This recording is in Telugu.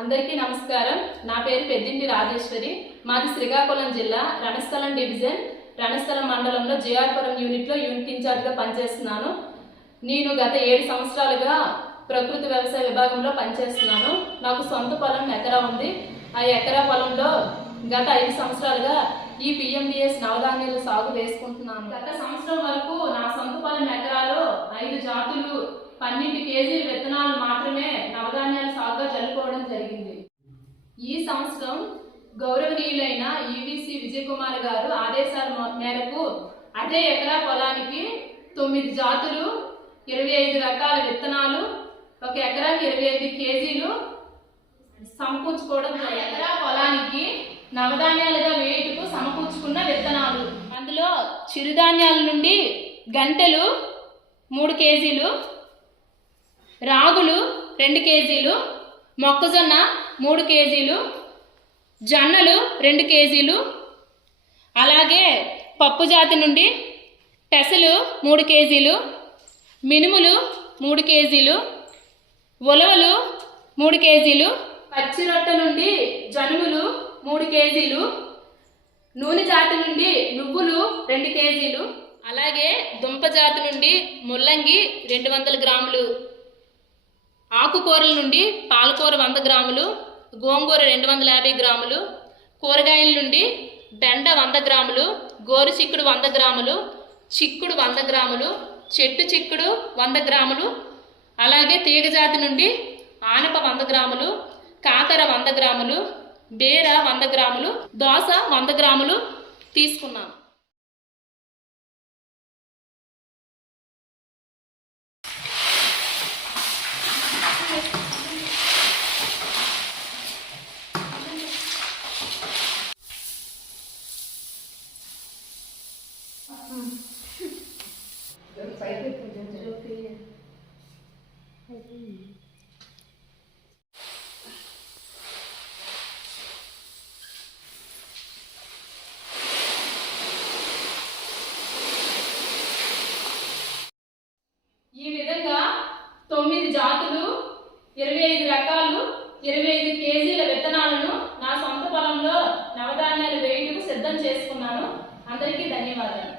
అందరికీ నమస్కారం. నా పేరు పెద్దింటి రాజేశ్వరి. మాది శ్రీకాకుళం జిల్లా రణస్థలం డివిజన్ రణస్థలం మండలంలో జేఆర్పురం యూనిట్లో యూనిట్ ఇన్ఛార్జ్గా పనిచేస్తున్నాను. నేను గత ఏడు సంవత్సరాలుగా ప్రకృతి వ్యవసాయ విభాగంలో పనిచేస్తున్నాను. నాకు సొంత పొలం ఎకరా ఉంది. ఆ ఎకరా పొలంలో గత ఐదు సంవత్సరాలుగా ఈ పిఎండిఎస్ నవధాన్యాలు సాగు వేసుకుంటున్నాను గత సంవత్సరం వరకు నా సొంత పొలం ఎకరాలో ఐదు జాతులు పన్నెండు కేజీల విత్తనాలు మాత్రమే నవధాన్యాల సాగుగా జల్లుకోవడం జరిగింది ఈ సంవత్సరం గౌరవనీయులైన ఈవీసీ విజయ్ కుమార్ గారు ఆదేశాల మేరకు అదే ఎకరా పొలానికి తొమ్మిది జాతులు ఇరవై ఐదు రకాల విత్తనాలు ఒక ఎకరాకి ఇరవై ఐదు కేజీలు సమకూర్చుకోవడం. ఎకరా పొలానికి నవధాన్యాలుగా వేయుటకు సమకూర్చుకున్న విత్తనాలు. అందులో చిరుధాన్యాల నుండి గంటెలు మూడు కేజీలు రాగులు రెండు కేజీలు మొక్కజొన్న మూడు కేజీలు జొన్నలు రెండు కేజీలు అలాగే పప్పు జాతి నుండి పెసలు మూడు కేజీలు మినుములు మూడు కేజీలు ఉలవలు మూడు కేజీలు పచ్చి రొట్టె నుండి జనుములు మూడు కేజీలు నూనె జాతి నుండి నువ్వులు రెండు కేజీలు అలాగే దుంప జాతి నుండి ముల్లంగి రెండు వందల గ్రాములు ఆకుకూరల నుండి పాలకూర వంద గ్రాములు గోంగూర రెండు వందల యాభై గ్రాములు కూరగాయల నుండి బెండ వంద గ్రాములు గోరు చిక్కుడు వంద గ్రాములు చిక్కుడు వంద గ్రాములు చెట్టు చిక్కుడు వంద గ్రాములు అలాగే తీగజాతి నుండి ఆనప వంద గ్రాములు కాకర వంద గ్రాములు బేర వంద గ్రాములు దోస వంద గ్రాములు తీసుకున్నాను. ఈ తొమ్మిది జాతులు ఇరవై ఐదు రకాలు ఇరవై ఐదు కేజీల విత్తనాలను నా సొంత పొలంలో నవధాన్యాలు వేయుటకు సిద్ధం చేసుకున్నాను. అందరికీ ధన్యవాదాలు.